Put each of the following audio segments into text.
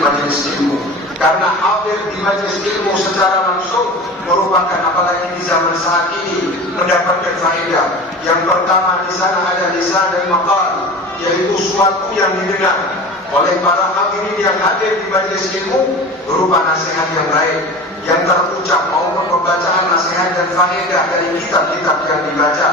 majelis ilmu. Karena hadir di majelis ilmu secara langsung merupakan, apalagi di zaman saat ini, mendapatkan faedah. Yang pertama, di sana ada lisan dan maqal, yaitu suatu yang didengar oleh para hadirin yang hadir di majelis ilmu berupa nasihat yang baik yang terucap maupun pembacaan nasihat dan faedah dari kitab-kitab yang dibaca,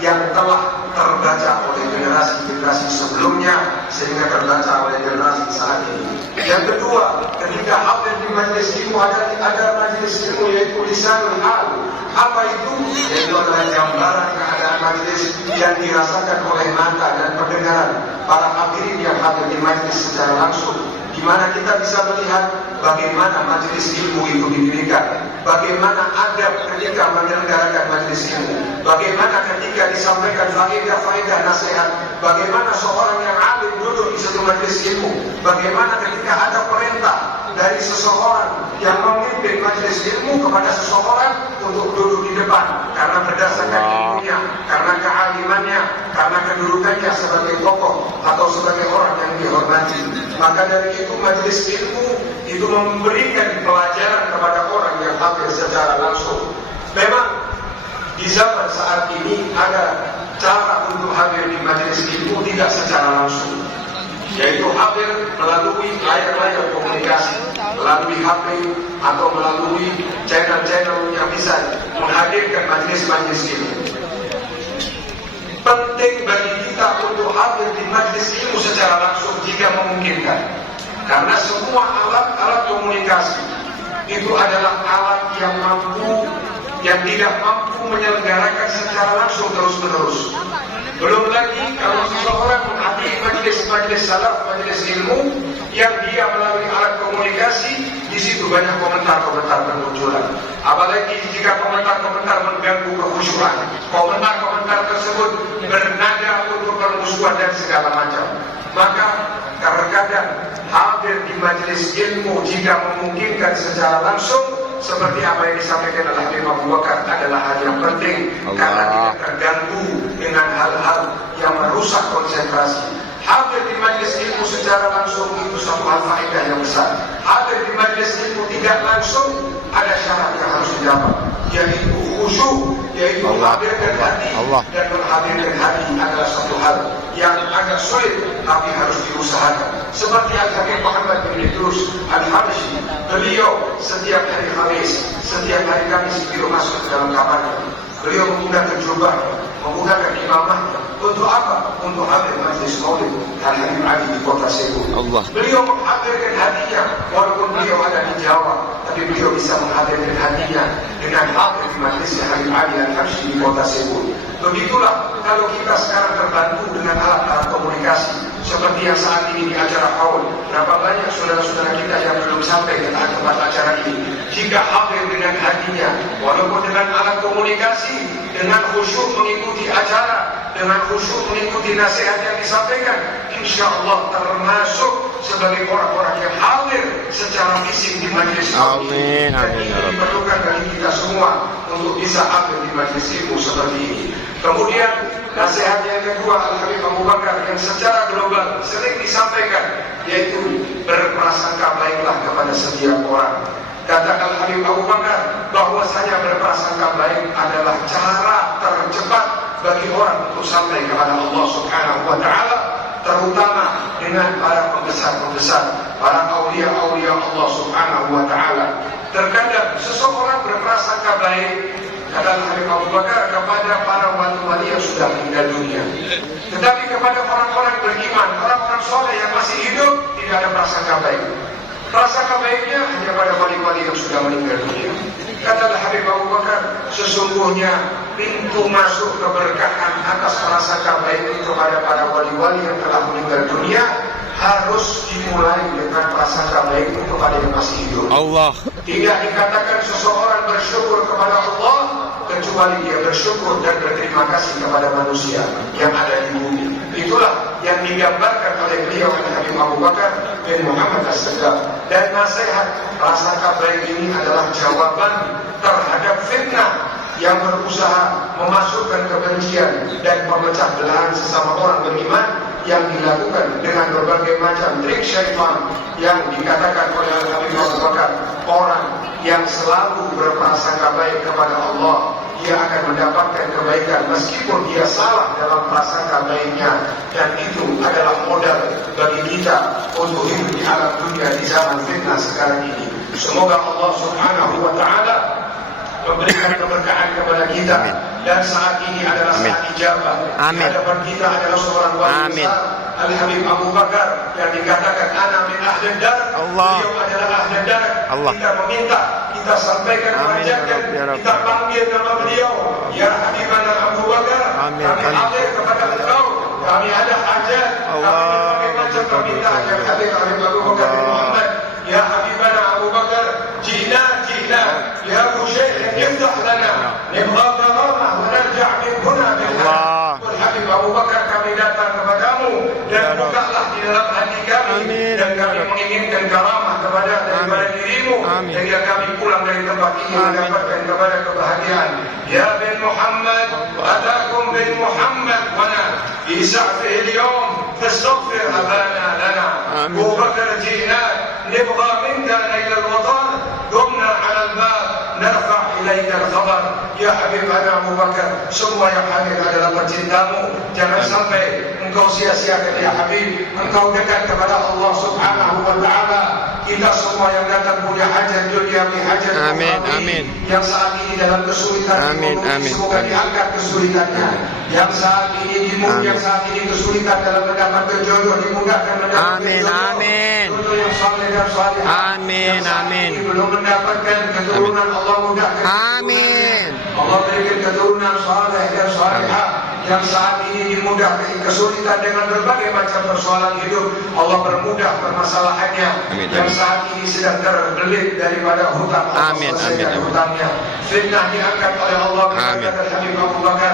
yang telah terbaca oleh generasi-generasi sebelumnya sehingga terbaca oleh generasi saat ini. Yang kedua, ketika hadir di majelis ilmu ada majelis ilmu yaitu lisanul hal. Apa itu? Yaitu adalah gambaran keadaan majelis yang dirasakan oleh mata dan pendengaran para hadirin yang hadir di majelis secara langsung, di mana kita bisa melihat bagaimana majelis ilmu itu didirikan, bagaimana adab ketika menyelenggarakan majelis ilmu, bagaimana ketika disampaikan faedah nasihat, bagaimana seorang yang alim duduk di satu majelis ilmu, bagaimana ketika ada perintah dari seseorang yang memimpin majelis ilmu kepada seseorang untuk duduk di depan karena berdasarkan ilmunya, karena kealimannya, karena kedudukannya sebagai tokoh atau sebagai orang yang dihormati. Maka dari itu majelis ilmu itu memberikan pelajaran kepada orang yang hadir secara langsung. Memang di zaman saat ini ada cara untuk hadir di majelis ilmu tidak secara langsung, yaitu hadir melalui layar-layar komunikasi, melalui HP atau melalui channel-channel yang bisa menghadirkan majelis-majelis ilmu. Penting bagi kita untuk hadir di majelis ilmu secara langsung jika memungkinkan, karena semua alat-alat komunikasi itu adalah alat yang tidak mampu menyelenggarakan secara langsung terus-menerus. Belum lagi kalau seseorang menghadiri majelis salaf, majelis ilmu yang dia melalui alat komunikasi, di situ banyak komentar-komentar bermunculan. Apalagi jika komentar-komentar mengganggu kekhusyuan, komentar-komentar tersebut bernada untuk permusuhan dan segala macam. Maka kadang-kadang hadir di majelis ilmu jika memungkinkan secara langsung, seperti apa yang disampaikan oleh Imam Abu Bakar, adalah hal yang penting karena tidak terganggu dengan hal-hal yang merusak konsentrasi. Hadir di majelis ilmu secara langsung itu satu hal faedah yang besar. Hadir di majelis ilmu tidak langsung ada syarat yang harus didapat, yaitu khusyuk, yaitu menghadirkan hati, dan menghadirkan hati adalah satu hal yang agak sulit tapi harus diusahakan. Seperti Al-Habib Muhammad bin Idrus Al-Habsyi, beliau setiap hari Kamis beliau masuk ke dalam kamarnya, beliau menggunakan jubahnya, menggunakan imamahnya. Untuk apa? Untuk hadir majlis maulid Al-Habib Ali di kota Cebu. Beliau menghadirkan hatinya, walaupun beliau ada di Jawa, tapi beliau bisa menghadirkan hatinya dengan hadir di majlis Al-Habib Ali Al-Habsyi di kota Cebu. Begitulah kalau kita sekarang terbantu dengan alat-alat komunikasi seperti yang saat ini di acara haul. Berapa banyak saudara-saudara kita yang belum sampai ke tempat acara ini, jika hadir dengan hatinya, walaupun dengan alat komunikasi, dengan khusyuk mengikuti acara, dengan khusyuk mengikuti nasihat yang disampaikan, insya Allah termasuk sebagai orang-orang yang hadir secara fisik di majelis ini. Dan ini diperlukan bagi kita semua untuk bisa hadir di majelis ilmu seperti ini. Kemudian nasihat yang kedua Al-Habib Abu Bakar yang secara global sering disampaikan, yaitu berprasangka baiklah kepada setiap orang. Kata Al-Habib Abu Bakar bahwasanya berprasangka baik adalah cara tercepat bagi orang untuk sampai kepada Allah Subhanahu wa Ta'ala, terutama dengan para pembesar-pembesar, para aulia-aulia Allah Subhanahu wa Ta'ala. Terkadang seseorang berprasangka baik, kata Al-Habib Abu Bakar, kepada para wali-wali yang sudah meninggal dunia. Tetapi kepada orang-orang beriman, orang-orang soleh yang masih hidup, tidak ada prasangka baik. Prasangka baiknya hanya pada wali-wali yang sudah meninggal dunia. Kata Al-Habib Abu Bakar, sesungguhnya pintu masuk keberkahan atas prasangka baik kepada para wali-wali yang telah meninggal dunia harus dimulai dengan prasangka baik kepada yang masih hidup. Tidak dikatakan seseorang bersyukur kepada Allah kecuali dia bersyukur dan berterima kasih kepada manusia yang ada di bumi. Itulah yang digambarkan oleh beliau Habib Abu Bakar bin Muhammad As-Segaf. Dan nasihat prasangka baik ini adalah jawaban terhadap fitnah yang berusaha memasukkan kebencian dan pemecah belahan sesama orang beriman yang dilakukan dengan berbagai macam trik syaitan yang dikatakan oleh Habib Abu Bakar, orang yang selalu berprasangka baik kepada Allah, dia akan mendapatkan kebaikan meskipun dia salah dalam prasangka baiknya. Dan itu adalah modal bagi kita untuk hidup di alam dunia di zaman fitnah sekarang ini. Semoga Allah Subhanahu wa Ta'ala memberikan keberkahan kepada kita. Dan saat ini adalah saat ijabah. Di hadapan kita adalah seorang wali besar, Al-Habib Abu Bakar, yang dikatakan ana min ahli dar. Beliau adalah ahli dar. Kita meminta, kita sampaikan kepanjatkan, kita panggil nama beliau, ya Habibana Abu Bakar. Kami hadir kepada engkau, kami ada hajat, kami berbagai macam permintaan yang hadir Habib Abu Bakar bin Muhammad. Ya Habibana Abu Bakar, jina ya Abu Syekh, iftah lana nibgha karamah wa narja' min huna bil haq. Habib Abu Bakar, kami datang kepadamu dan bukalah di dalam hati kami, dan kami menginginkan karamah daripada dirimu, sehingga kami pulang dari tempat ini mendapatkan kepada kebahagiaan. Ya bin Muhammad, atakum bin Muhammad wana fi sa'fihi al-yawm fastaghfir abana lana. Abu Bakar, jina nibgha minka ila al-watan qumna 'ala al-bab narfa' ilaika al-khabar. Ya Habibana Abu Bakar, semua yang hadir adalah pecintamu. Jangan sampai engkau sia-siakan ya Habib. Engkau dekat kepada Allah Subhanahu wa Ta'ala. Kita semua yang datang punya hajat dunia, hajat amin. Yang saat ini dalam kesulitan, semoga diangkat kesulitannya. Yang saat ini yang saat ini kesulitan dalam mendapatkan jodoh, dimudahkan mendapatkan jodoh yang saleh dan salihah. Yang belum mendapatkan keturunan, Allah mudahkan. Allah berikan keturunan saleh dan salihah. Yang saat ini dimudahkan kesulitan dengan berbagai macam persoalan hidup, Allah permudah permasalahannya. Yang saat ini sedang terbelit daripada hutang, Allah selesaikan hutangnya. Fitnah diangkat oleh Allah kepada Habib Abu Bakar.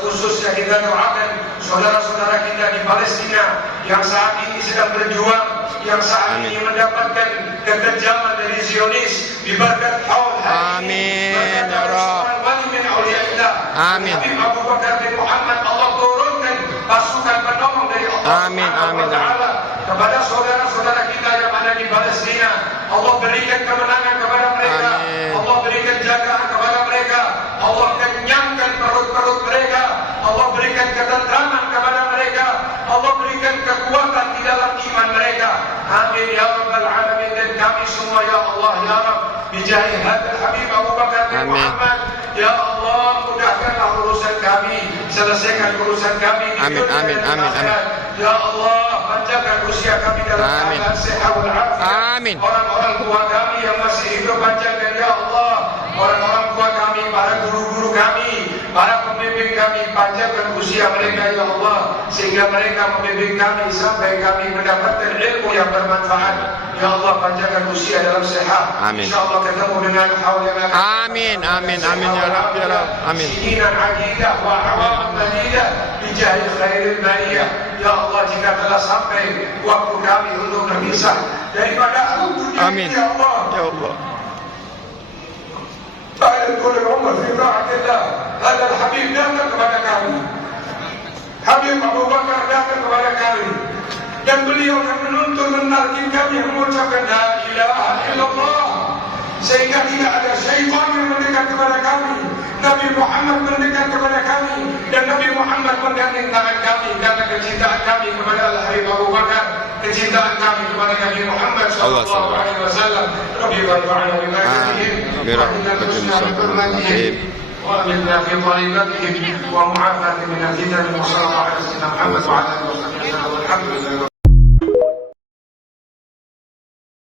Khususnya kita doakan saudara-saudara kita di Palestina yang saat ini sedang berjuang, yang saat ini mendapatkan kekejaman dari Zionis, diberkat haul hari berkat seorang wali min auliyaillah Habib Abu Bakar bin Muhammad. Allah turunkan pasukan penolong dari Allah Ta'ala kepada saudara-saudara kita yang ada di Palestina. Allah berikan kemenangan kepada mereka, Allah berikan jagaan kepada mereka, Allah kenyangkan perut-perut mereka, Allah berikan ketentraman kepada mereka, Allah berikan kekuatan di dalam iman mereka. Amin ya Rabbal Alamin. Dan kami semua ya Allah ya Rabb, bijahi hadal Habib Abu Bakar bin Muhammad, ya Allah mudahkanlah urusan kami, selesaikan urusan kami di dunia. Ya Allah, panjangkan usia kami dalam keadaan sehat walafiat. Orang-orang tua kami yang masih hidup panjangkan ya Allah. Orang-orang tua kami, para guru-guru kami, para pembimbing kami, panjangkan usia mereka ya Allah, sehingga mereka membimbing kami sampai kami mendapatkan ilmu yang bermanfaat. Ya Allah, panjangkan usia dalam sehat. InsyaAllah ketemu dengan haul yang akan. Amin ya Rabbi ya Rabb. Sinan ajidah wa awam madidah bijahi khairil bariyah. Ya Allah, jika telah sampai waktu kami untuk berpisah daripada alam dunia ini ya Allah, Akhirul umar fi ta'atillah. Hadal Habib datang kepada kami, Habib Abu Bakar datang kepada kami, dan beliau akan menuntun menarkin kami mengucapkan la ilaha illallah, sehingga tidak ada syaitan yang mendekat kepada kami. Nabi Muhammad mendekat kepada kami, dan Nabi Muhammad menggandeng tangan kami karena kecintaan kami kepada Al-Habib Abu Bakar, kecintaan kami kepada Nabi Muhammad sallallahu alaihi wasallam. Rabbi warfa'na bima yatihim wa inna kusna bihurmatihim wa aminna fi dhalimatihim wa mu'afati min al-fitan wa sallallahu alaihi wa sallam Muhammad wa ala alihi wa sahbihi walhamdulillah.